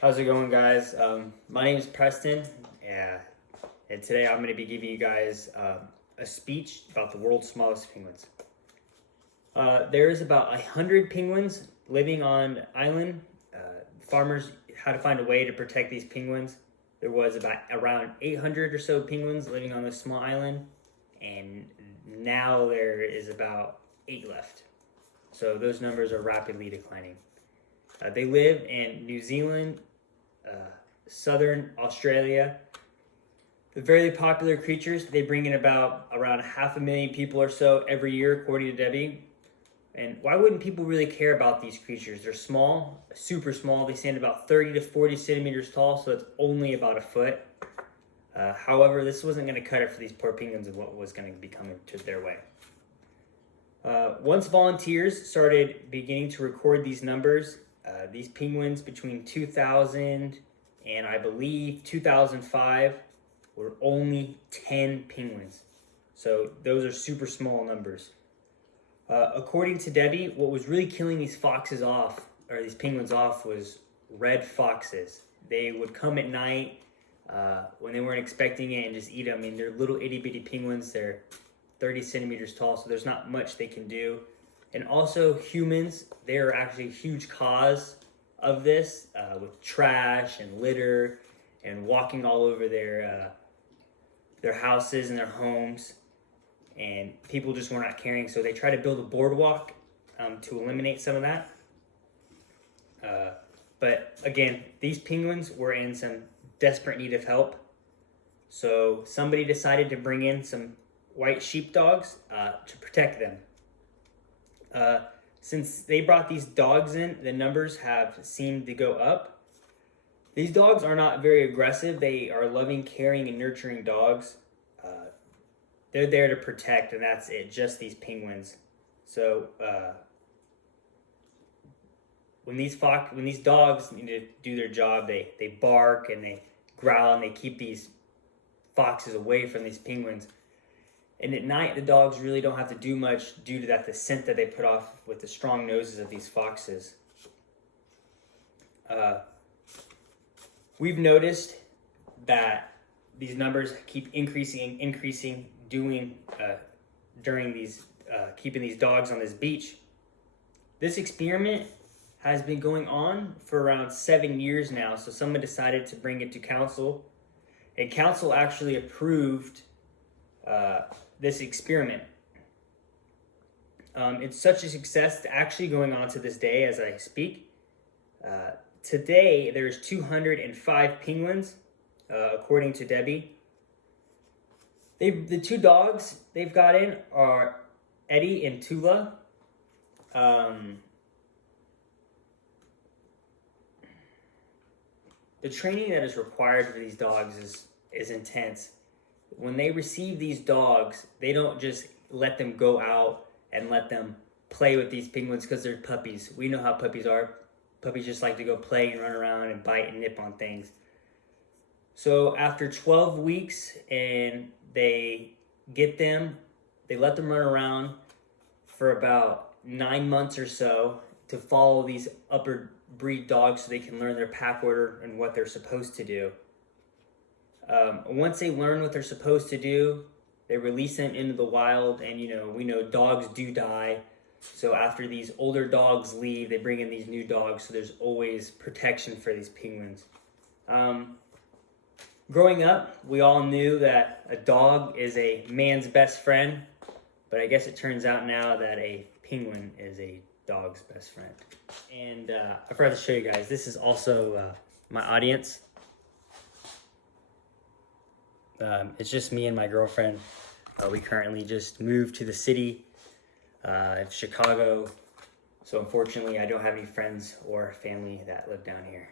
How's it going, guys? My name is Preston, and today I'm going to be giving you guys a speech about the world's smallest penguins. There is about 100 penguins living on the island. Farmers had to find a way to protect these penguins. There was around 800 or so penguins living on this small island, and now there is about 8 left. So those numbers are rapidly declining. They live in New Zealand, southern Australia. They're very popular creatures. They bring in around 500,000 people or so every year, according to Debbie. And why wouldn't people really care about these creatures? They're small, super small. They stand about 30 to 40 centimeters tall, so it's only about a foot. However, this wasn't going to cut it for these poor penguins and what was going to be coming to their way. Once volunteers started beginning to record these numbers, these penguins between 2000 and I believe 2005 were only 10 penguins. So those are super small numbers. According to Debbie, what was really killing these penguins off, was red foxes. They would come at night when they weren't expecting it and just eat them. I mean, they're little itty bitty penguins. They're 30 centimeters tall, so there's not much they can do. And also humans, they are actually a huge cause of this, with trash and litter and walking all over their houses and their homes. And people just were not caring, so they tried to build a boardwalk to eliminate some of that. But again, these penguins were in some desperate need of help. So somebody decided to bring in some white sheepdogs to protect them. Since they brought these dogs in, the numbers have seemed to go up. These dogs are not very aggressive. They are loving, caring, and nurturing dogs. They're there to protect, and that's it, just these penguins. So when these dogs need to do their job, they bark and they growl and they keep these foxes away from these penguins. And at night, the dogs really don't have to do much due to the scent that they put off with the strong noses of these foxes. We've noticed that these numbers keep increasing during these keeping these dogs on this beach. This experiment has been going on for around 7 years now, so someone decided to bring it to council, and council actually approved this experiment. It's such a success, it's actually going on to this day as I speak. Today, there's 205 penguins, according to Debbie. The 2 dogs they've got in are Eddie and Tula. The training that is required for these dogs is intense. When they receive these dogs, they don't just let them go out and let them play with these penguins because they're puppies. We know how puppies are. Puppies just like to go play and run around and bite and nip on things. So after 12 weeks and they let them run around for about 9 months or so to follow these upper breed dogs so they can learn their pack order and what they're supposed to do. Once they learn what they're supposed to do, they release them into the wild, and we know dogs do die. So after these older dogs leave, they bring in these new dogs, so there's always protection for these penguins. Growing up, we all knew that a dog is a man's best friend, but I guess it turns out now that a penguin is a dog's best friend. And I forgot to show you guys, this is also my audience. It's just me and my girlfriend. We currently just moved to the city of Chicago. So unfortunately, I don't have any friends or family that live down here.